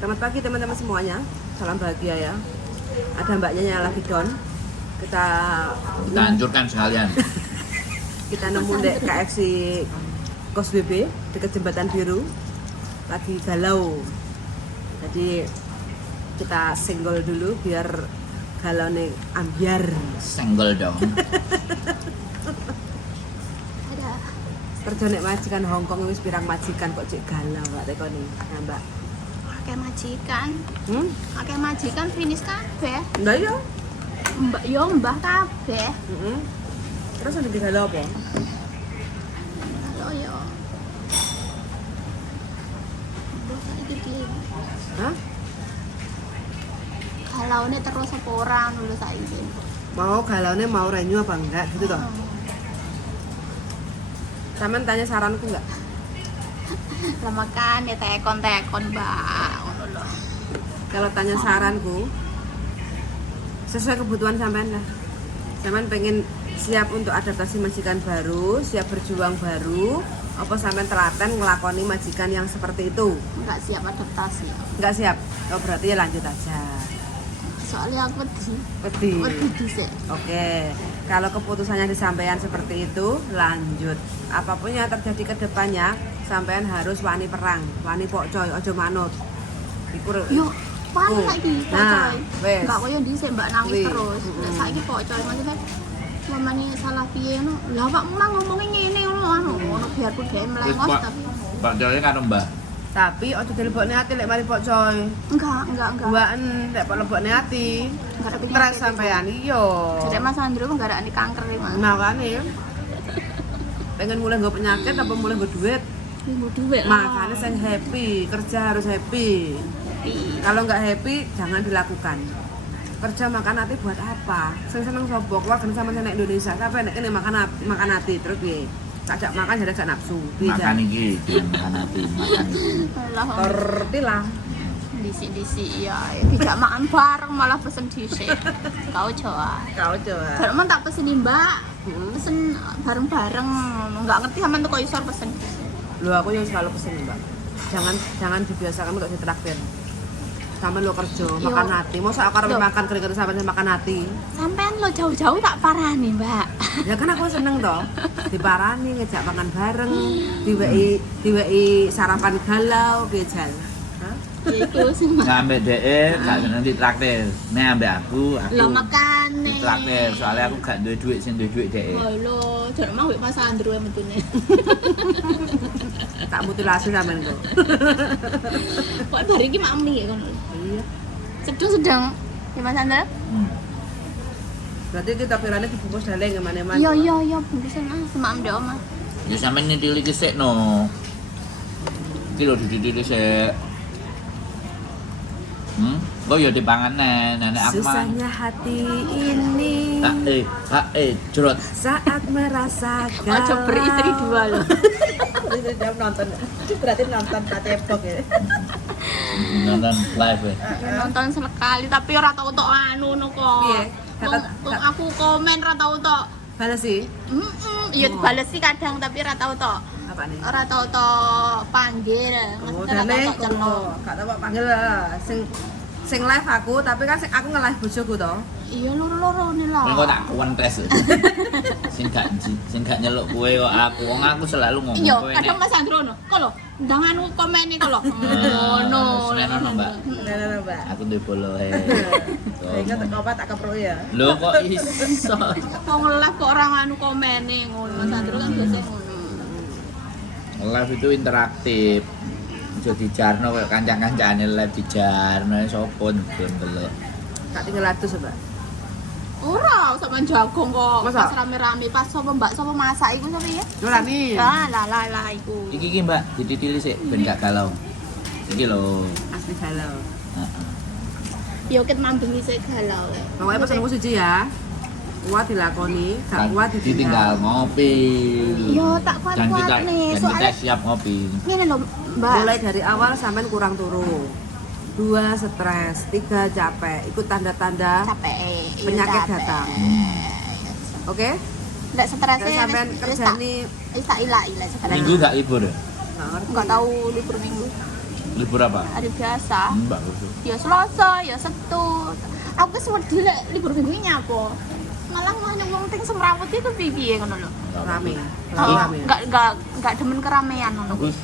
Selamat pagi teman-teman semuanya. Salam bahagia ya. Ada mbaknya yang lagi down. Kita hancurkan sekalian. Kita nemu dek KFC Kos BB dekat Jembatan Biru. Lagi galau. Jadi kita single dulu biar galau nih ambiar. Senggol dong. Kerja nek majikan Hongkong wis pirang majikan kok cek galau Mbak Tekoni. Nah, Mbak. Akeh majikan. Hmm? Akeh majikan finish kabeh. Ndak ya? Mbak yo mbah kabeh. Terus ada galau apa? Kalau yo. Mbah saiki piye? Hah? Kalau ini terus apa orang dulu saiki. Mau galaunya mau renew apa enggak gitu toh? Taman tanya saranku enggak? Lah makan ya tekon Mbak. Ngono lho. Kalau tanya saranku sesuai kebutuhan sampean lah. Sampean pengen siap untuk adaptasi majikan baru, siap berjuang baru, apa sampean telaten ngelakoni majikan yang seperti itu? Enggak siap adaptasi. Enggak siap? Oh berarti ya lanjut aja. Soalnya aku Pedi. wedi dhisik. Oke, kalau keputusannya disampaikan seperti itu, lanjut. Apapun yang terjadi ke depannya, sampean harus wani perang, wani pokcoy, ojo manut. Iku Yo, paling Oh. saiki Nah, pocoy. wes. Enggak koyo dhisik Mbak nangis Wis. terus. Nek saiki pocoy maksudnya mamane salah piye ngono. Lah awakmu mah ngomongnya ngene ngono biarpun dhek Wis melengos Pak. tapi Pak Joy kan Mbah. tapi ojo dilebokne ati lek mari pokcoy. enggak. Buaan lek lebokne ati. Enggak ada Stres sampean iya. Jadi Mas Andrew kok enggak ada kanker nih Mas. Makane pengen mulai nggo penyakit apa mulai nggo duit? Minggu duit Makanya sing happy, kerja harus happy. Kalau nggak happy jangan dilakukan. Kerja makan hati buat apa? Sing seneng sobo keluarga sama nek Indonesia. Sampai nek kene makan hati terus piye? Ajak makan jadi gak nafsu. Piye, Makan Jan? iki, jangan makan hati, makan iki. Ngerti lah. Disi ya. Tidak makan bareng malah pesen dhisik. Kau coba. Kau coba. Kalau mau tak pesen nih Mbak. Pesen bareng-bareng. Enggak ngerti sampean tuh kok isor pesen. Lo aku yang selalu pesen Mbak. Jangan dibiasakan untuk ditraktir. Sampai lo kerja makan hati. Masa aku harus Loh. makan kering-kering sampai makan hati. Sampean lo jauh-jauh tak parani Mbak. Ya kan aku seneng toh. Diparani ngejak makan bareng, diweki sarapan galau, bejal. Hah? Ya itu sing Ngambil DE, gak nanti traktir. Nek ambek aku lo makan nih. traktir. Soalnya aku gak duwe duit, sing duwe duit DE. Halo, jangan mau Mas Andrew yang metune. Tak mutilasi sampean kok. Kok dari iki mami ya kono. Iya. Sedang ya Mas Andrew? Berarti kita pirane dibungkus daleng kemana-mana. Iya, bungkusan Mas, semam ndok Mas. Ya sampe nitili ki sik no. Iki lho ditili sik. Kok ya dipangan nenek aku mah. Susahnya hati ini Jrot. saat merasakan. Ojo beristri dua loh. Itu jam nonton. Berarti nonton tak tepok ya. Nonton live ya. Nonton sekali tapi ora tau tok anu no kok. Piye? Wong aku komen ora tau tok. Balas sih. Iya dibales sih kadang tapi ora tau tok. Apa nih? Ora tau tok panggil. Oh, Maksudnya ora tau daleng tok celok. gak tau kok panggil lah. Sing live aku, tapi kan aku nge-live bojoku toh. Iya loro-loro nih lah. Ini kok tak kontes. Sing gak nyeluk kowe kok aku. Wong aku selalu ngomong Iya, kowe kadang nek. Mas Andro no. Kok lho, ndang anu komen iki kok lho. Ngono. Senenono, Mbak. Nah, Mbak. Aku duwe bolohe. Ingat apa tak keprok ya. Lho kok iso. Kok nge-live kok orang anu komen nih ngono. Mas Andro kan biasa ngono. Live itu interaktif. Bisa dijarno kayak kancang-kancane live dijarno sapa ndelok. Tak tinggal atus, Mbak. Ora, sama jagung kok. Masa? Pas rame-rame pas sapa Mbak sapa masak iku sapa ya? Ora nih. Lah iku. Iki ki Mbak, dititili sik ben gak galau. Iki lho. Asli galau. Heeh. Yo ket mambengi sik galau. Pokoknya pesenku siji ya. Kuat dilakoni, gak kuat ditinggal ngopi. Yo tak Dan kita kuat-kuat nih. dan kita Soalnya siap ngopi. ngene lho, Mbak. Mulai dari awal sampai kurang turu. 2 stres, 3 capek. Ikut tanda-tanda Capek. penyakit datang. Oke? Ndak stresnya Saya sampean kerja nih tak ilang stres. Minggu gak libur. nggak ngerti. Enggak tahu libur minggu. Libur apa? hari biasa. Bagus tuh. Ya Selasa, ya Sabtu. Aku wis wedi lek libur minggu ini apa? Malah ngene wong ting semrawut itu piye ngono lho. Rame. Oh, Rame. enggak demen keramaian ngono. Bagus.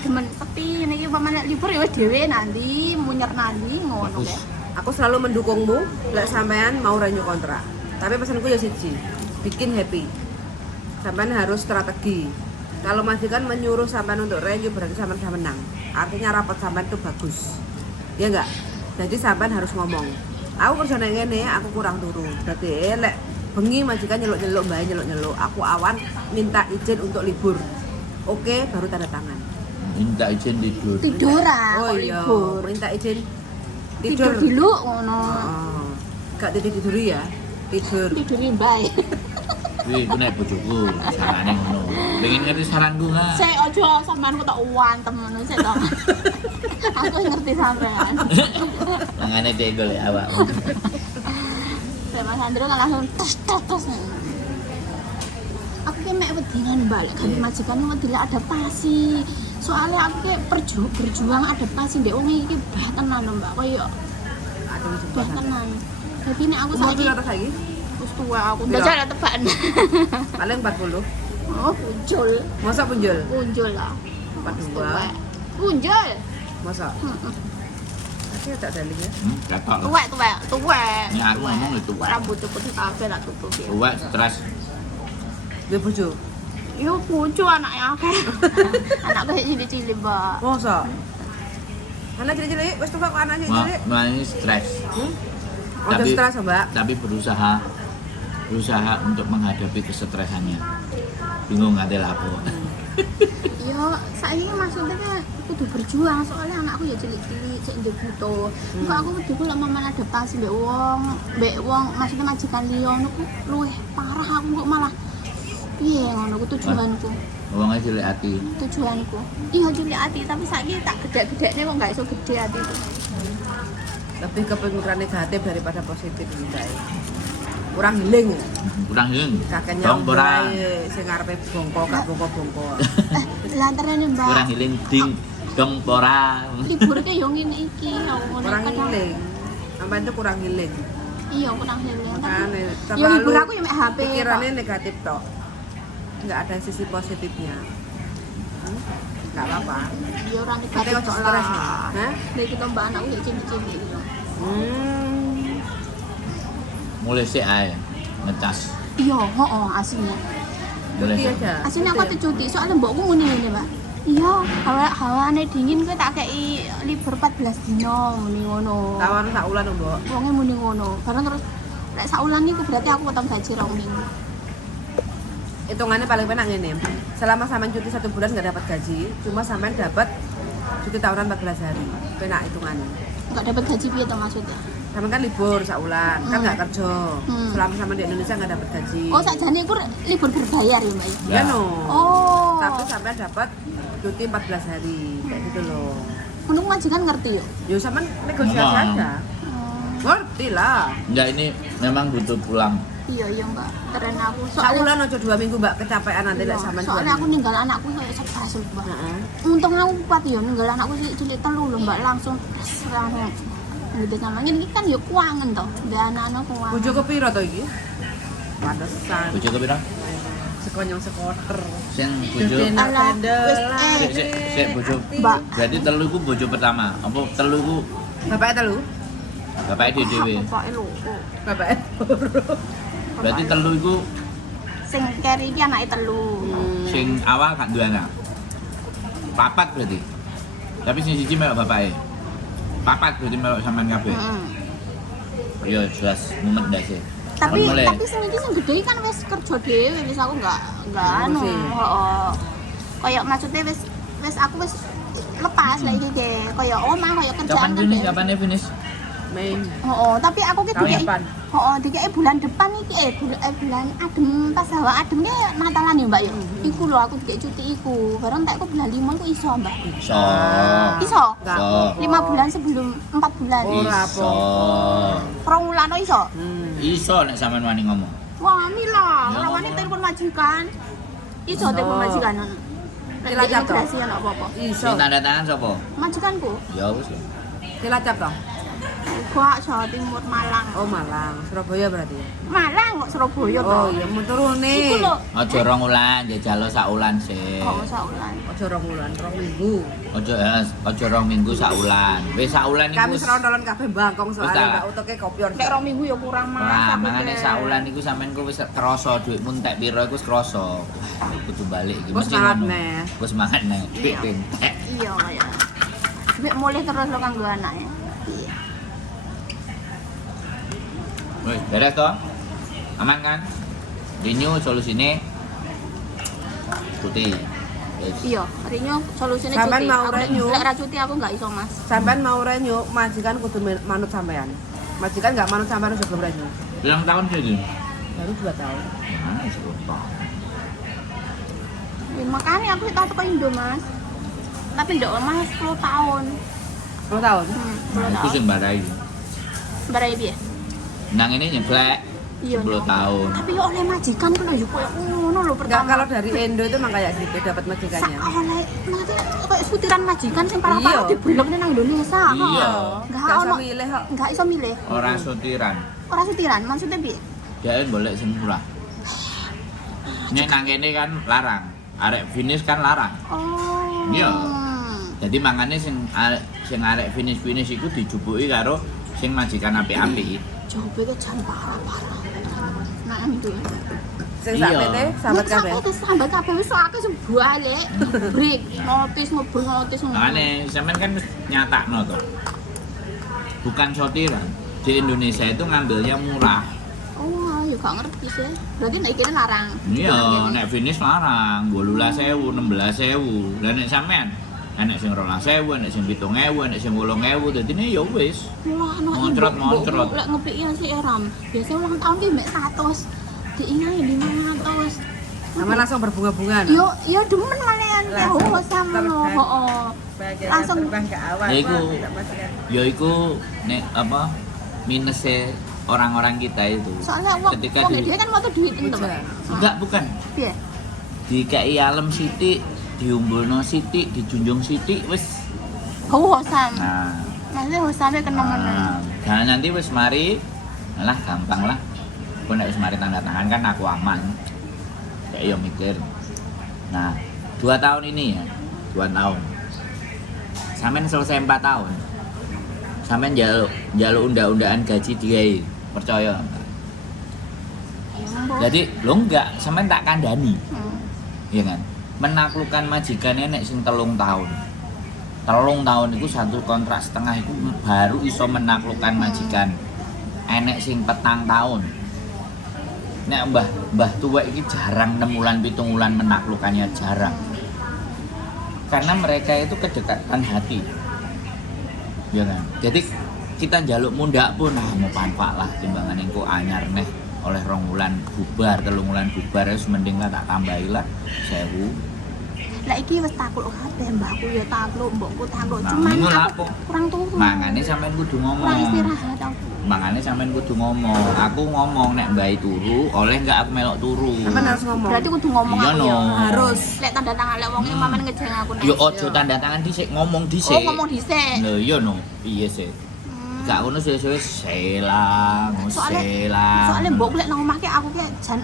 Demen sepi ngene iki pamane libur ya wis dhewe nanti munyer nanti ngono Bagus. kae. Aku selalu mendukungmu lek sampean mau renew kontrak. Tapi pesanku ya siji, bikin happy. Sampean harus strategi. Kalau majikan menyuruh sampean untuk renew berarti sampean sudah menang. Artinya rapat sampean itu bagus. Ya enggak? Jadi sampean harus ngomong. Aku kerja nang ngene, aku kurang turu. Berarti lek bengi majikan nyeluk-nyeluk bae nyeluk-nyeluk. Aku awan minta izin untuk libur. Oke, baru tanda tangan. Minta izin tidur. Tiduran Oh kok iya, libur. minta izin Tidur dulu ngono. Oh, gak tidur ya, tidur. Tidurin bae. Wih, aku naik bojoku, sarane ngono. Pengen ngerti saranku nggak? Saya aja sampean kok tak uwantem ngono sik to. Aku ngerti sampean. Mangane dhek golek awakmu. Saya Mas Andro kan langsung tes. Aku ki mek wedingan balik kan majikan wedi lek adaptasi. Soalnya aku ki berjuang adaptasi ndek wong iki bah tenan lho, Mbak. Koyo Aduh, bah jembatan. tenan. Jadi nek aku Umur saiki piro ta saiki? wis tuwa aku. Piro? Ndajak ada tebakan. Paling 40. Oh, punjul. Masa punjul? Punjul lah. 42. Punjul. Masa? Heeh. Aku tak daling ya. Ketok. Tuwek. Ya, aku ngomong itu. Rambutnya putih kabeh lah tutup ya. Uwek stres. Dia bojo. Yo bojo anaknya akeh. Anakku cilik-cilik, Mbak. Masa? Anak cilik-cilik wis tukang kok anak cilik-cilik. Ini stres. Udah Tapi- stres, Mbak. Tapi berusaha untuk menghadapi kesetresannya. Bingung ngadil apa. Yo saiki maksudnya kan kudu berjuang soalnya anakku ya cilik-cilik cek ndek butuh. Kok aku kudu lek momen adaptasi mbek wong maksudnya majikan liya ngono ku luwih parah aku kok malah piye ngono ku tujuanku. Wongnya cilik hati. Tujuanku. Iya cilik ati tapi saiki tak gede-gedekne kok gak iso gede ati itu. Lebih ke pemikiran negatif daripada positif iki kae. Kurang healing. Kurang healing. Kakeknya Dong ora. sing ngarepe bongko gak bongko-bongko. Lantarane Mbak. Kurang healing ding dong pora. Libur ke yo ngene iki aku ngono Kurang kadang. healing. Sampai itu kurang healing. Iya kurang healing tapi Makanya yo libur aku yo mek HP. pikirannya negatif tok. Nggak ada sisi positifnya. Nggak apa-apa. Yo ora Tapi negatif ojo kok stres. lah. Hah? Nek kita mbak anakku ya cilik-cilik gitu. Mulai sih ae ngecas. Iya, heeh aslinya. Mulai Cuti sih. aja. Aslinya aku tuh cuti soalnya mbokku ngene-ngene, Pak. Iya, hawane dingin kowe tak kei libur 14 dino muni ngono. Tawar sak ulan, Mbok. Wonge muni ngono. Bareng terus lek sak ulan niku berarti aku potong gaji 2 minggu. Hitungannya paling penak ini. Selama sampean cuti 1 bulan nggak dapat gaji, cuma sampean dapat cuti tahunan 14 hari. Penak hitungannya. Enggak dapat gaji piye to maksudnya? Sampean kan libur sak ulan, kan nggak kerja. Hmm. Selama sampean di Indonesia nggak dapat gaji. Oh, sakjane iku libur berbayar ya, Mbak? Ya no. Oh. Tapi sampean dapat cuti 14 hari, kayak gitu loh. Menurut majikan ngerti yo. Ya sampean negosiasi Ngomong. aja. Ngerti lah. Enggak, ini memang butuh pulang. Iya, iya, Mbak. Keren aku. Sak ulan aja 2 minggu Mbak kecapean nanti lek sampean. Soalnya aku ninggal anakku kayak stres Mbak. Heeh. Untung aku kuat ya ninggal anakku cilik telu lho Mbak langsung gitu sama ini kan ya kuangen toh dan anak-anak kuangen. Bojo kepiro to iki? Pantesan. Bojo kepiro? Sekonyong sekoter. Sing bojo. Dudin nak Alah, sendel wis, lah. Sik bojo. Mbak. Berarti telu ku bojo pertama. Apa telu ku Bapaknya telu? bapake dhewe. Bapake lho. Bapaknya Berarti telu iku Sing keri iki anake telu. sing awal gak duwe anak. Papat berarti. Tapi sing siji melok bapake. Papat berarti melok sampean kabeh. Yo jelas mumet ndak sih. Tapi Mulai. sing iki sing gede kan wis kerja dhewe wis aku enggak anu. Ngurusi. Heeh. Kayak maksudnya wis aku wis lepas lah iki kayak omah kayak kerjaan. Kapan finish? Mei. Oh, tapi aku ki Tahun dikei. depan. Oh, dikei bulan depan iki bulan adem pas hawa adem ki Natalan ya, Mbak ya. Iku lho aku dikei cuti iku. Bareng tak iku bulan 5 iku iso, Mbak. Iso. Iso. Enggak. So. 5 bulan sebelum 4 bulan. Ora apa. Iso. Rong wulan kok iso. Iso nek sampean wani ngomong. Wah, mila, Ya, ora wani ngomong. telepon majikan. Iso Iso. telepon majikan. Cilacap toh? imigrasi ana apa-apa. Iso. Sing tanda tangan sapa? Majikanku. Ya wis lho. Cilacap toh? Gua Jawa Timur Malang. Oh Malang, Surabaya berarti. Malang kok Surabaya Oh toh. iya mau turun Iku nih. lho. Aja rong wulan, jajal sak wulan sih. Kok saulan. Ojo rong bulan, rong minggu. Aja rong minggu sak wulan. Wis sak wulan iku Kami wis serondolan kabeh bangkong Wis soalnya tak. Mbak Utoke kopior. Nek 2 minggu ya kurang mas. ora aku mangane deh. sak wulan iku sampean ku wis krasa dhuwitmu entek piro iku wis krasa. Wah, kudu balik iki Wis mesti semangat ngono. neh. Wis semangat neh. Pik pik. Iya ya. Nek mulai terus lo kanggo anake. Iya. Wis beres toh? Aman kan? Renew solusine putih. Wis. Iya, Rinyo solusine Sampean cuti. mau Aku renew? lek ra cuti aku enggak iso mas. Sampean mau renew, majikan kudu manut sampean. Majikan nggak manut sampean sebelum renew. Bilang tahun sih ini. Baru 2 tahun. Nah, serupa. Ya, makanya aku tak teko Indo mas. Tapi ndak mas 10 tahun. 10 tahun. 10 Nah, itu tahun. sing barai. Barai piye? Nang ini nyeblek Iya. 10 tahun. Tapi ya oleh majikan kan yo koyo ngono lho Enggak, pertama. kalau dari Indo itu emang kayak gitu dapat Sak majikannya. oleh nanti kayak sutiran majikan sing parah-parah Iya. dibelokne nang Indonesia. Iya. Enggak Nggak ono. usah milih kok. Enggak iso milih. Ora sutiran. Ora sutiran, maksudnya piye? Dia boleh sing murah. Nek nang kene kan larang. Arek finish kan larang. Oh. Iya. Jadi mangane sing arek finish iku dijupuki karo sing majikan apik-apik. Coba ke jan parah-parah. Nah, itu. Sing Iya. sak PT sambat kabeh. Itu sambat kabeh wis akeh sing balik. Break, notis ngebul notis ngono. Makane sampean kan nyatakno to. Bukan sortiran. Di Indonesia itu ngambilnya murah. Oh, ya gak ngerti sih. Berarti nek kene larang. Iya, nek finish larang, 18.000, 16.000. Lah nek sampean enek sing 12.000, enek sing 7.000, enek sing 8.000, dadine ya wis. Wah, Moncrot. Lek ngepiki sih eram. Biasanya ulang tahun ki mek 100. Diingai 500. Sama langsung berbunga-bunga. Yo demen malean Langsung tahu sama lo. terbang. Heeh. Langsung terbang ke awal. Ya iku. Wah, tidak majikan. Ya iku nek apa minusnya orang-orang kita itu. Soalnya wong Ketika di- dia kan mau duit itu, Pak. Enggak, bukan. Piye? Dikai alam sithik, diumbulno sithik, dijunjung sithik wis. Hosam. Nah, Maksudnya hosamnya kena mana? nah nanti wis mari alah gampang lah. Aku nek wis mari tanda tangan kan aku aman. Kayak yo mikir. Nah, 2 tahun ini ya. 2 tahun. Sampeyan selesai 4 tahun. Sampeyan njaluk undang-undangan gaji digawe. Percaya enggak? Jadi lo enggak, sampeyan tak kandhani. Iya kan? Menaklukkan majikan nek sing 3 tahun. 3 tahun itu 1 kontrak setengah itu baru iso menaklukkan majikan. Enek sing 4 tahun. Nek mbah tua iki jarang 6 bulan 7 bulan menaklukkannya jarang. Karena mereka itu kedekatan hati. Ya kan? Jadi kita njaluk mundak pun mau manfaat lah timbangan engko anyar neh oleh 2 bulan bubar, 3 bulan bubar wis mending lah tak tambahi lah 1000. Lah iki wis takluk kabeh, mbahku ya takluk, mbokku takluk. Nah, Cuman ngono lah, aku Po. kurang turu. Mangane sampean kudu ngomong. Kurang istirahat aku. Makanya sampean kudu ngomong. Aku ngomong nek mbak turu, oleh nggak aku melok turu. Sampean harus ngomong. Berarti kudu ngomong Iya, aku no. ya. Harus. Lek tanda tangan lek wonge mamen ngejeng aku nek. Yo ojo tanda tangan dhisik, ngomong dhisik. Oh, ngomong dhisik. Lho iya no. Iya sih. Gak ngono suwe-suwe selang, Soalnya mbok lek nang omah ki aku ki jan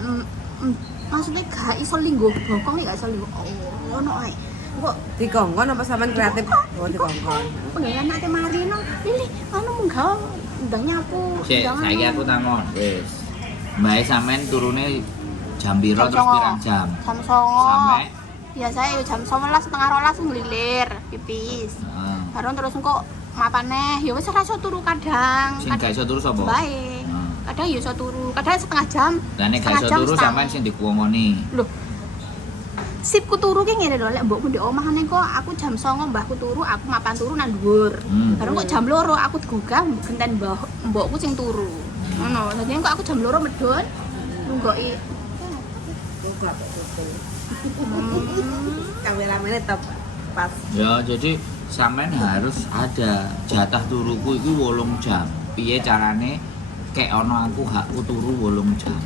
maksudnya gak iso linggo bokong nek gak iso linggo. Oh, ngono ae. Kok Dikongkon apa sampean kreatif? Oh, dikongkon. pengen nate mari no. Lili, anu munggah ndang nyapu. Sik, saiki aku takon. Wis. Mbak sampean turune jam piro terus pirang jam? Jam 09.00. Sampai Biasanya ya jam 11 setengah 12 ngelilir pipis. Baru terus engko mapane ya wis ora iso turu kadang. sing gak iso turu sapa? Baik. Kadang ya iso turu, kadang setengah jam. Lah nek gak iso turu sampean sing dikuwongoni. Loh. Sipku turu ki ngene lho, lek mbokku ndek omah neng kok aku jam 09.00 mbahku turu, aku mapan turu nang dhuwur. Bareng kok jam 2 aku digugah genten mbokku sing turu. Ngono. Dadi kok aku jam 2 medhun nunggoki. Buka kok tutup. Kameramane top pas. Ya, jadi sampean harus ada jatah turuku itu 8 jam. Piye carane kek ono aku hakku turu 8 jam.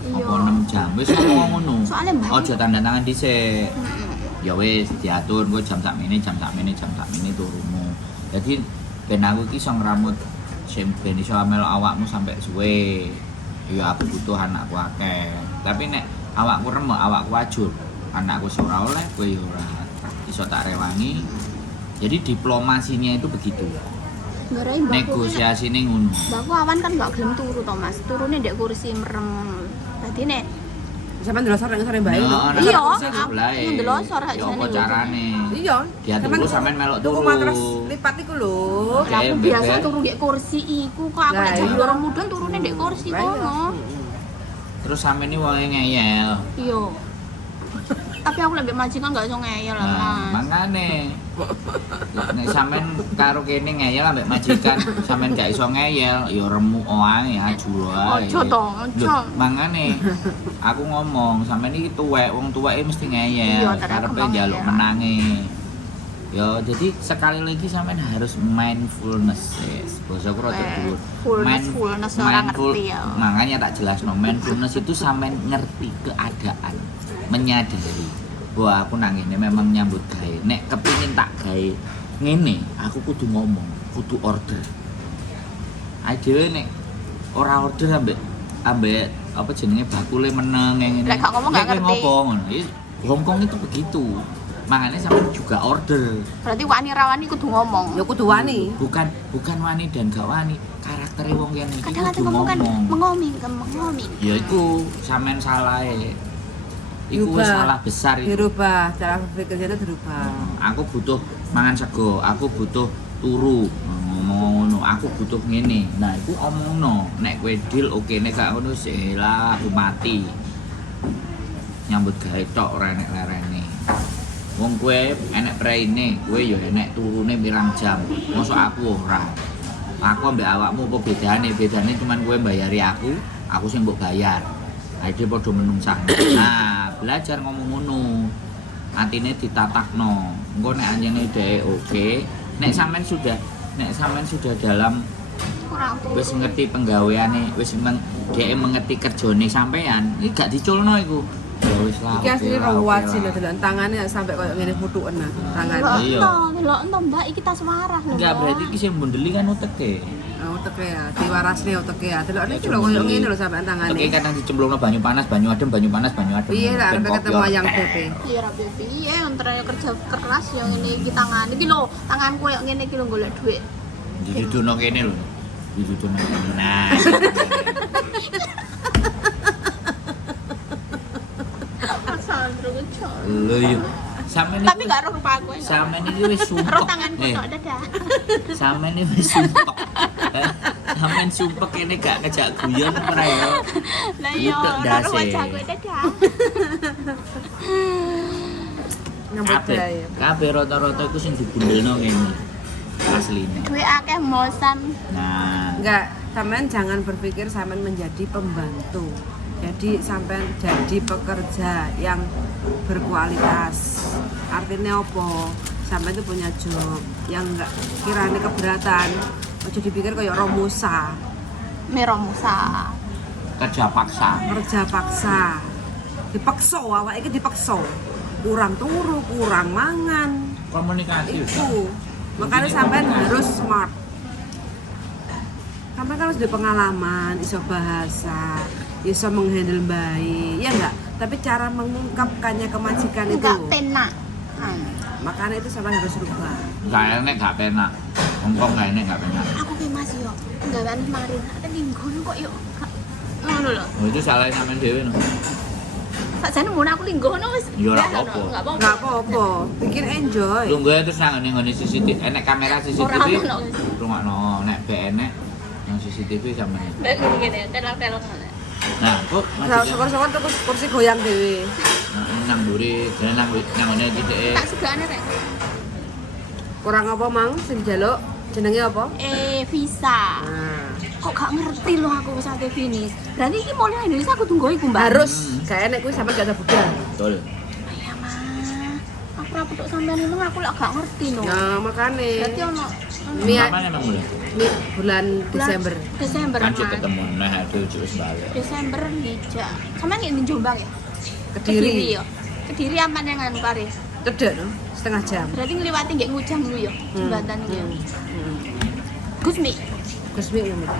Iya. Apa 6 jam. Wis ngomong ngono. Soale mbak Aja tanda tangan dhisik. ya wis diatur engko jam sakmene turumu. Jadi ben aku iki iso ngramut sing ben iso melok awakmu sampai suwe. Ya aku butuh anakku akeh. Tapi nek awakku remek, awakku wajur, anakku sing ora oleh, kowe ya ora iso tak rewangi. Jadi diplomasinya itu begitu. Ngarai mbakku. Negosiasine ngono. Mbakku awan kan gak gelem turu to, Mas. Turune ndek kursi merem. Dadi nek Sampeyan ndelosor nek sore bae. iya, sebelahe. ndelosor aja Ya apa jane. carane? Iya. Dia turu sampean melok turu. Tuku matras lipat iku lho. Lah aku Kayak biasa bebek. turu ndek kursi iku kok aku Lah, nek jam iya. 2 mudun turune ndek kursi Lah, iya. kono. Terus sampean iki wonge ngeyel. Iya. Tapi aku lebih majikan gak iso ngeyel lah, Nah, Mas. mangane. Nek sampean karo kene ngeyel ambek majikan, sampean gak iso ngeyel, ya remuk wae, ajur wae. Ojo to, ojo. Loh, mangane aku ngomong, sampean iki tuwek, wong tuweke mesti ngeyel, Iya, ternyata karepe kembang njaluk ya. menange. Ya, jadi sekali lagi sampean harus mindfulness. Yes, basa ku rada dhuwur. Fullness orang Mindful- ngerti ya. Makanya tak jelasno, mindfulness itu sampean ngerti keadaan, menyadari bahwa aku nang ngene memang nyambut gawe. Nek kepingin tak gawe ngene, aku kudu ngomong, kudu order. Ae dhewe nek ora order ambek apa jenenge bakule meneng ngene. Lek gak ngomong gak Nek kowe ngerti. ngopo ngono. Hongkong itu begitu. Makanya sampean juga order. Berarti wani rawani kudu ngomong. Ya kudu wani. Bukan wani dan gak wani. Karaktere wong kene iki Kadang-kadang kudu ngomong kan ngomong. mengoming. Ya iku sampean salah Iku wis salah besar itu. Dirubah, cara berpikirnya itu dirubah. Aku butuh mangan sego, aku butuh turu. Ngomong ngono, aku butuh ngene. Nah, iku omongno. Nek kowe deal oke, nek gak ngono sih lah aku mati. Nyambut gawe tok ora enek lerene. Wong kowe enek praine, kowe ya enek turune pirang jam. Mosok aku ora. Aku ambek awakmu apa bedane? Bedane cuman kowe mbayari aku sing mbok bayar. Aide padha menungsah. Nah, belajar ngomong ngono. Atine ditatakno. Engko nek anjene dhek oke, nek sampean sudah dalam Kurang tuh. wis ngerti penggaweane, wis dhek mengerti kerjane sampean, iki gak diculno iku. Ya wis lah. Iki asline oke lah, rawat oke sih lah. lho tangane sampai koyo ngene futuken nah tangane. Iya. Delok ento Mbak iki tas marah lho. Enggak Mbak. berarti iki sing mbondeli kan uteke. Uteke ya, diwarasne uteke ya. Delokne iki lho koyo ngene lho sampean tangane. Uteke kadang dicemplungno banyu panas, banyu adem, banyu panas, banyu adem. Piye lah Ben arep ketemu kopior. ayang bebe. Iya ra piye piye antara kerja keras yo ngene iki tangan. Iki lho, tanganku koyo ngene iki lho golek dhuwit. Didudono kene lho. Didudono kene. Nah. Asal terus cok. Lho yo. Sampeyan Tapi gak roh rupa aku. sampeyan iki wis sumpek. Roh tanganku tok dadah. Sampeyan iki wis sumpek. Sampeyan sumpek kene gak ngejak guyon ora ya. Lah iya, Utek roh dase. wajahku dadah. Nyambut gawe. Kabeh rata-rata iku sing dibundelno kene. Asline. Duwe akeh mosan. Nah, Enggak, sampean jangan berpikir sampean menjadi pembantu. Jadi sampean jadi pekerja yang berkualitas. Artinya apa? Sampean itu punya job yang enggak kirane keberatan. Ojo dipikir kayak romusa, Meromusa. kerja paksa. kerja paksa. Dipaksa awake iki dipaksa. Kurang turu, kurang mangan. Komunikasi. Itu. Makanya sampean harus smart. Sampean kan harus ada pengalaman, iso bahasa, iso menghandle bayi, ya enggak? Tapi cara mengungkapkannya ke majikan itu, Enggak penak. makanya itu sampean harus rubah. Gak enek gak penak. Hongkong gak enek gak penak. Aku ki Mas yo, nggaweane marin. Ate linggon kok yo. Ngono lho. Oh, itu salah sampean dhewe no. Sakjane mun aku linggon wis. Ya ora biasa, apa-apa. Enggak apa-apa. Enggak apa-apa, bikin enjoy. Lungguh terus nang ngene CCTV, enek kamera Ora CCTV. ono. Rungokno nek be enek yang CCTV sampean. Baik ngene telok-telok. Nah, kok Syukur-syukur tuh kursi goyang dewe. nang mburi, jane nang ngene iki Tak segane rek. Kurang apa mang sing jaluk jenenge apa? Visa. Nah, Kok gak ngerti loh aku wis ate finish. Berarti iki mulai Indonesia aku tunggu iku, Mbak. harus gak enek kuwi sampean gak ada budal. betul. Ya, Mas. Aku ora petuk sampean emang aku lak gak ngerti loh. Nah, makane Berarti ono Kapan emang mulai? bulan Desember. Desember. Kan Mas. ketemu nah itu wis balik. Desember Nija. Sampean nggih di Jombang ya? Kediri. ya. Kediri apa yang anu Paris? Cedek no, setengah jam. Berarti ngliwati nggih Ngujang dulu ya, jembatan iki. Gusmi. Gusmi ya Mit.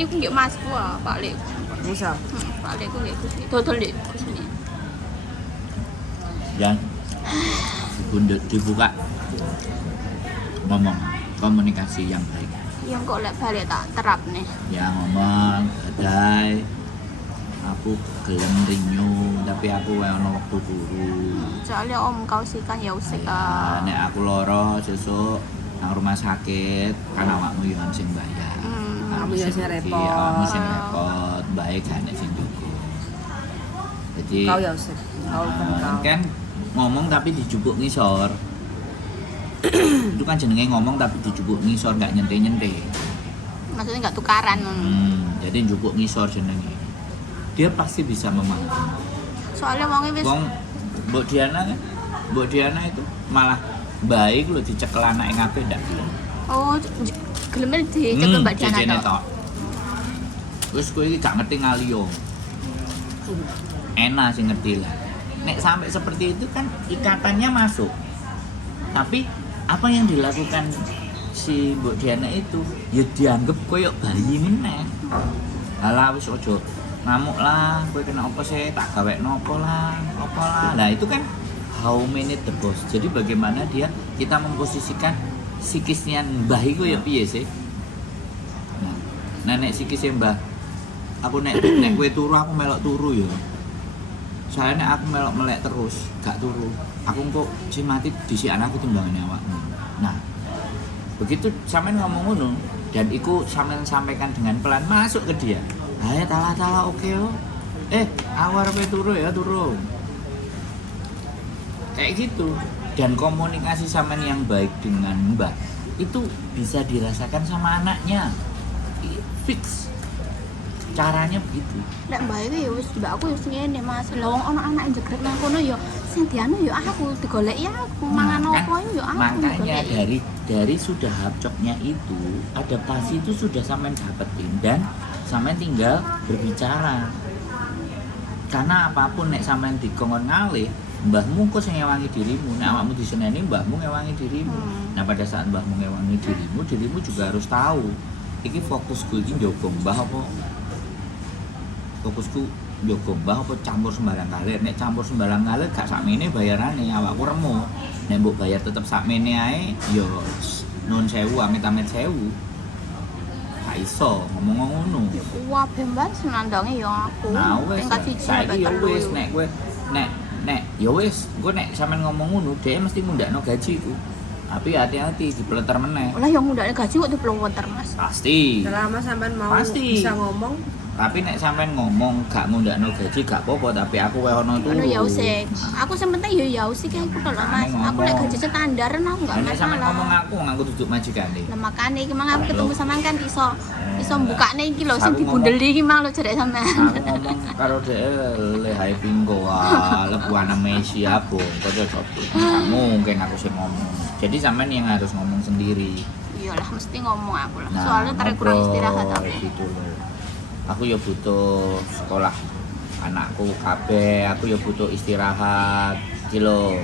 Iku nggih Masku Pak Lek. Musa. Pak Lek ku nggih Gusmi. Dodol Lek Gusmi. Dan dibuka ngomong komunikasi yang baik. Yang kok lek balik tak terap nih. Ya ngomong badai aku gelem rinyu tapi aku wae ono wektu turu. Soalnya om kau sih kan ya usik Nah, nek aku loro sesuk nang rumah sakit kan awakmu yo sing bayar. Kamu yo sing repot. Awakmu sing repot, baik gak nek sing njogo. Jadi Kau ya usik. Kau kau. kan ngomong tapi dijupuk ngisor. Itu kan jenenge ngomong tapi dijupuk ngisor gak nyente-nyente. Maksudnya nggak tukaran. Jadi jupuk ngisor jenenge. Dia pasti bisa memahami. Soalnya wongnya wis Wong Mbok Diana itu malah baik lo dicekel anak yang kabeh ndak gelem. oh gelemnya dicekel Mbak Diana jejene tok. tok. Terus kowe iki gak ngerti ngaliyo. Enak sih ngerti lah. Nek sampai seperti itu kan ikatannya masuk. Tapi apa yang dilakukan si Mbok Diana itu ya dianggap koyo bayi meneh. Alah wis ojo ngamuk lah, kowe kena apa sih, tak gawe nopo lah, apa lah. Nah itu kan how many the boss. Jadi bagaimana kita memposisikan psikisnya mbah itu ya piye sih? Nah nek psikisnya mbah, aku nek kowe turu aku melok turu ya. Soalnya aku melok melek terus, gak turu. Aku kok si mati disikan aku timbangane awakmu. Nah, begitu sampean ngomong ngono dan iku sampean sampaikan dengan pelan masuk ke dia. Ayo tala oke yo. Awar pe turu ya turu. Kayak gitu. Dan komunikasi sampean yang baik dengan mbak itu bisa dirasakan sama anaknya. Fix. Caranya begitu. Lek mbak iki ya wis mbak aku wis ngene Mas. Lah wong ana anak jegrek nang kono ya sing dianu ya aku digoleki aku mangan opo ya aku. Makanya digoleki. dari sudah hapcoknya itu adaptasi itu sudah sampean dapetin dan sampean tinggal berbicara. Karena apapun nek sampean dikongkon ngalih, mbahmu kok sing ngewangi dirimu, nek awakmu diseneni mbahmu ngewangi dirimu. Nah pada saat mbahmu ngewangi dirimu juga harus tahu iki fokusku iki njogo mbah apa fokusku njogo mbah apa campur sembarang kalir. Nek campur sembarang kalir gak sakmene bayarane awakku remo. Nek mbok bayar tetep sakmene ae ya nun sewu amit-amit sewu. Gak iso ngomong ngono. Wah, bembas nandonge ya aku. Nah wis Tingkat siji saiki ya telu. wis nek kowe nek ya wis engko nek sampean ngomong ngono dhek mesti mundakno gajiku. Tapi hati-hati dipeleter meneh. Lah yang mudane gaji kok diplowoter Mas. Pasti. Selama sampean mau Pasti. bisa ngomong, Tapi nek sampean ngomong gak mundakno gaji gak apa-apa tapi aku wae ono turu. Ngono ya usik. Aku sing penting ya usik aku tok lho Mas. Aku lek gaji standar aku enggak Nek sampean ngomong masalah. aku duduk majikane. Lah makane iki mang aku ketemu sampean kan iso mbukane iki lho sing dibundeli iki mang lho jarek sampean. Aku ngomong karo dhek lehai pinggo lebu ana Messi apa kok cocok. Gak mungkin aku sing ngomong. Jadi sampean yang harus ngomong sendiri. Iyalah mesti ngomong aku lah. Nah, Soalnya tarik kurang ngobrol istirahat aku. gitu loh. Aku ya butuh sekolah anakku kabeh, aku ya butuh istirahat. Iki lho,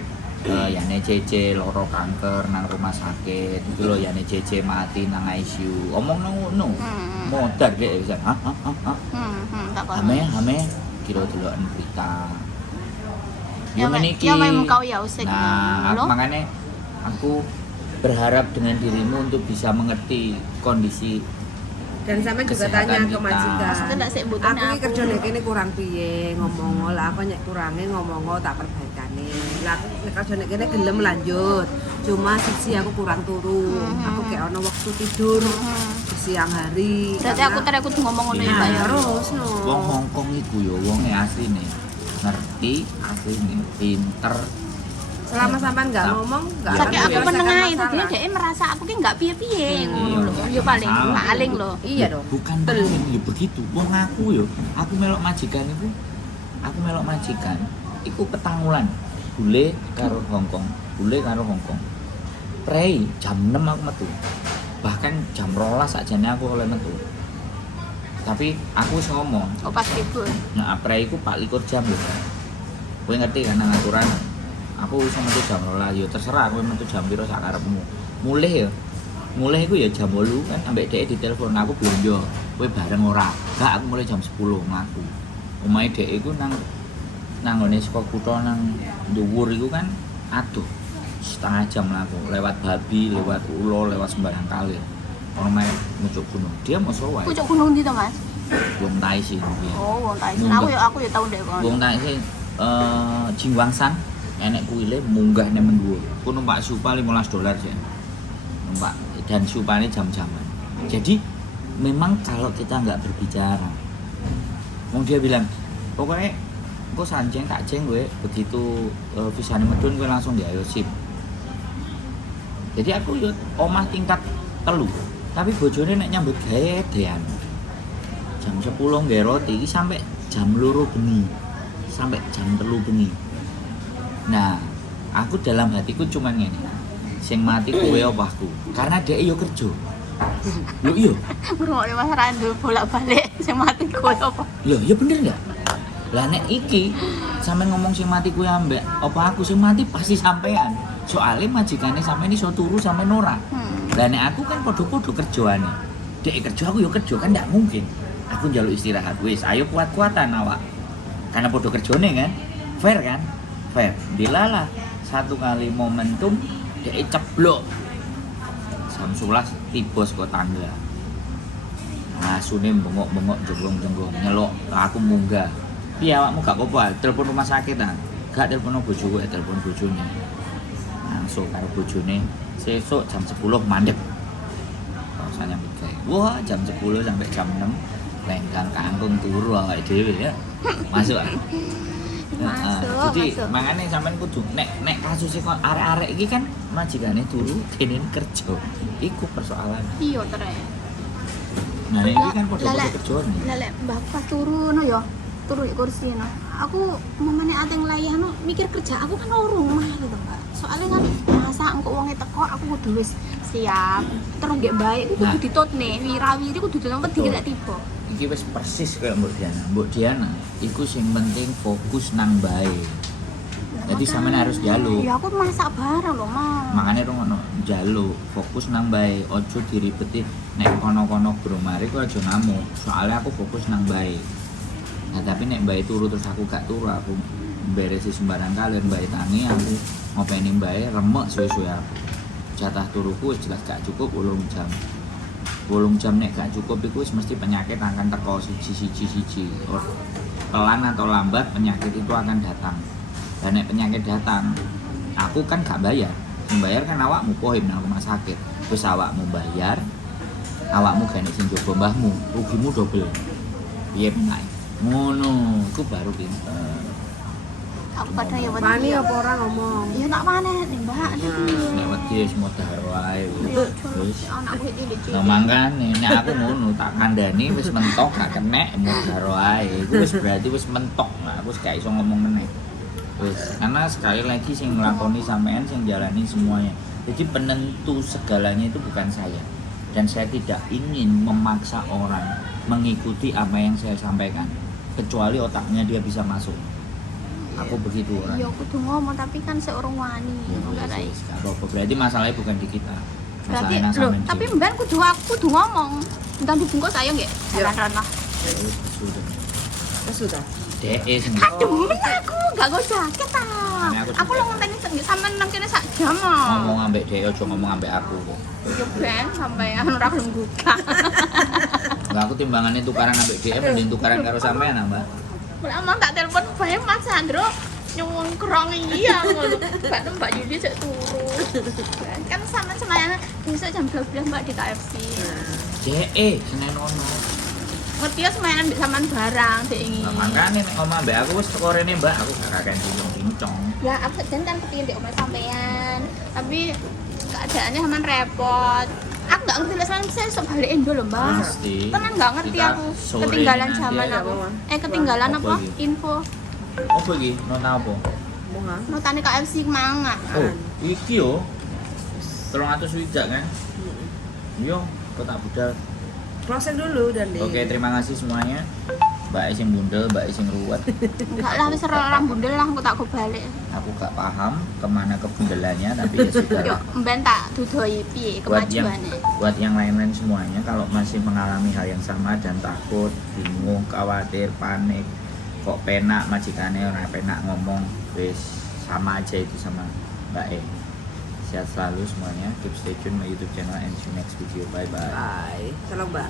yane Cece loro kanker nang rumah sakit. Iki lho yane Cece mati nang ICU. Omong nang ngono. Modar dhek bisa. Tak apa. Ame kira deloken berita. Ya, ngene iki. ya memang kau ya usik. Nah, Lho. makanya aku berharap dengan dirimu untuk bisa mengerti kondisi dan sampean juga Kesehatan tanya ke kita. majikan. Maksudnya tak sik Aku butuhnya iki aku. kerja nek kene kurang piye ngomong lah apa nyek kurange ngomong tak perbaikane. Lah aku nek kerja nek kene gelem lanjut. Cuma sisi aku kurang turu. Aku kayak ono waktu tidur di siang hari. Berarti aku tarik kudu ngomong ngono ya Pak ya. Terus no. wong Hongkong iku ya wonge asline ngerti, asline pinter. Selama sampean enggak ngomong, enggak Tapi Ya, aku ya. menengah itu masalah. dia merasa aku ki enggak piye-piye ngono lho. Iya, Ya paling masalah. paling lho. Iya dong. Bukan paling ya begitu. Wong aku aku melok majikan iku petangulan. Bule karo Hongkong. Prei jam 6 aku metu. Bahkan jam 12 sakjane aku oleh metu. Tapi aku wis ngomong, Oh pas libur. nah prei iku 24 jam lho. Kowe ngerti kan nang aturan? Aku iso metu jam 12 ya terserah kowe metu jam piro sak karepmu. Mulih ya. Mulih iku ya jam 8 kan ambek dhek ditelepon aku blonjo. Kowe bareng ora? Enggak, aku mulai jam 10 mlaku. Omahe dhek iku nang nggone saka kutha nang dhuwur iku kan aduh setengah jam mlaku lewat babi, lewat ulo, lewat sembarang kali. Ono main muncul gunung. Dia mau sowan. Pucuk gunung ndi to, Mas? Wong Tai sih. Iya. Oh, wong Tai. Munggah. Aku ya tau ndek kono. Wong Tak sih Jingwangsan enek kuile munggah nang mendhuwur. Ku numpak Supa $15 sih. Numpak dan Supane jam-jaman. Jadi memang kalau kita nggak berbicara, wong dia bilang, pokoknya kok sanceng tak ceng gue begitu visane medun gue langsung di ayo sip. Jadi aku yo omah tingkat telu, tapi bojone nek nyambut gawe dean. Jam 10 nggae roti iki sampai jam 2 bengi. Sampai jam 3 bengi. Nah, aku dalam hatiku cuman ngene. Sing mati kowe apa aku? Karena dhek yo kerja. Lho iya. Ngrungokne Mas Randu bolak-balik sing mati kowe apa? Lho, ya bener enggak? Lah nek iki sampean ngomong sing mati kuwi ambek apa aku sing mati pasti sampean. Soale majikane sampean iso turu sampean ora. Lah nek aku kan padha-padha kerjaane. Dek kerja aku yo kerja kan ndak mungkin. Aku njaluk istirahat wis, ayo kuat-kuatan awak. Karena padha kerjane kan. Fair kan? Fair. Dilalah satu kali momentum dek ceblok. Jam 11 tiba saka tangga. Nah, sune bengok-bengok jenggong-jenggong nyelok aku munggah. Piye awakmu gak apa-apa? Telepon rumah sakit ta? Gak telepon bojoku, telepon bojone. Langsung karo bojone, sesuk jam 10 mandek. Rasanya mikir. Wah, jam 10 sampai jam 6 lenggang kangkung turu awake dhewe ya. Masuk. Masuk, Jadi masuk. makanya sampean kudu nek kasus kok arek-arek iki kan majikane turu kene kerja. Iku persoalan. Iya tere. Nah, ini kan padha-padha Lelek. kerjane. Lelek mbak pas turu no ya. Turu di kursi no. Aku mamane ateng layah no mikir kerja aku kan urung mah gitu, Mbak. Soalnya kan masa engko wonge teko aku kudu wis siap. Terus nggih baik kudu Nah. ditutne, wirawiri kudu ditutne wedi Betul. gak tiba. Iki wis persis kaya Mbok Diana. Mbok Diana iku sing penting fokus nang bae. Jadi sampean harus jaluk. Ya aku masak bareng loh, Mas. Makanya ngono, jaluk, fokus nang bae, ojo diribeti nek kono-kono bromari ku aja ngamuk. Soalnya aku fokus nang bae. Nah, tapi nek bae turu terus aku gak turu, aku beresi sembarang kalian bae tangi aku ngopeni bae remek suwe-suwe aku. Jatah turuku wis jelas gak cukup 8 jam. 8 jam nek gak cukup iku wis mesti penyakit akan teko siji. Pelan atau lambat penyakit itu akan datang. Dan nek penyakit datang, aku kan gak bayar. Sing bayar kan awakmu pohim nang rumah sakit. Wis awakmu bayar, awakmu gane sing jogo mbahmu, rugimu double. Piye meneh? Ngono, iku baru pinter. Aku kadang ya wedi. Pani apa ora ngomong? Ya tak maneh nih, Mbak. Nek wedi wis modar wae. Ya Wis. anakku iki Nah, mangkane nek aku ngono tak kandhani wis mentok gak kenek modar wae. Iku wis berarti wis mentok. Nah, aku wis gak iso ngomong meneh. Wis, karena sekali lagi sing nglakoni sampean sing jalani semuanya. Jadi penentu segalanya itu bukan saya. Dan saya tidak ingin memaksa orang mengikuti apa yang saya sampaikan. Kecuali otaknya dia bisa masuk. Aku begitu orang. Ya kudu ngomong tapi kan seorang wani. Ya, Enggak wis, rai. wis, gak apa-apa. Berarti masalahnya bukan di kita. Berarti Masalahnya loh, sampean tapi dhewe. mben aku kudu ngomong. Entar dibungkus ayo nggih. Ya. Rana. Wis, sudah. Wes sudah. Dek sing Demen aku, gak go jaket ta. Makanya aku Aku juga. lo ngenteni sampean nang kene sak jam ngomong ambek dhek aja ngomong ambek aku kok. Yo ben sampean ora gelem buka. Enggak, aku timbangannya tukaran ambek dhek mending tukaran karo sampean, Mbak. Lah mau tak telepon bae Mas Sandro nyuwun kerong iya ngono. Mbak Yudi cek turu. Kan sama semayang besok jam 12 Mbak di KFC. Dek, Senin ono. Ngerti ya semayanan mbek sampean barang dek ini. Nah, makane nek omah mbak aku wis teko rene, Mbak. Aku gak kakek cincong-cincong. Ya aku kan kepingin dek omah sampean. Tapi keadaannya sampean repot. Aku gak ngerti lah sampean saya sok balik Indo loh, Mbak. Pasti. Tenan gak ngerti Kita aku. sore Ketinggalan nanti zaman aja, aku. Mama. Ketinggalan Apa apa? iki? Info. Apa iki? Nota apa? Bunga. Notane KFC mangga. Oh, iki yo. 300 wijak kan? Yo, kok tak budal. Closing dulu dan Oke, terima kasih semuanya. Mbak E sing bundel, Mbak E sing ruwet. Enggak lah wis ora bundel lah aku tak go balik. Aku gak paham kemana kebundelannya, tapi ya sudah. Yo mben tak dudoi piye kemajuannya. Buat yang lain-lain semuanya, kalau masih mengalami hal yang sama dan takut, bingung, khawatir, panik, kok penak majikannya ora penak ngomong, wis sama aja itu sama Mbak E. Sehat selalu semuanya, keep stay tune my YouTube channel and see you next video. Bye bye. Bye. Salam Mbak.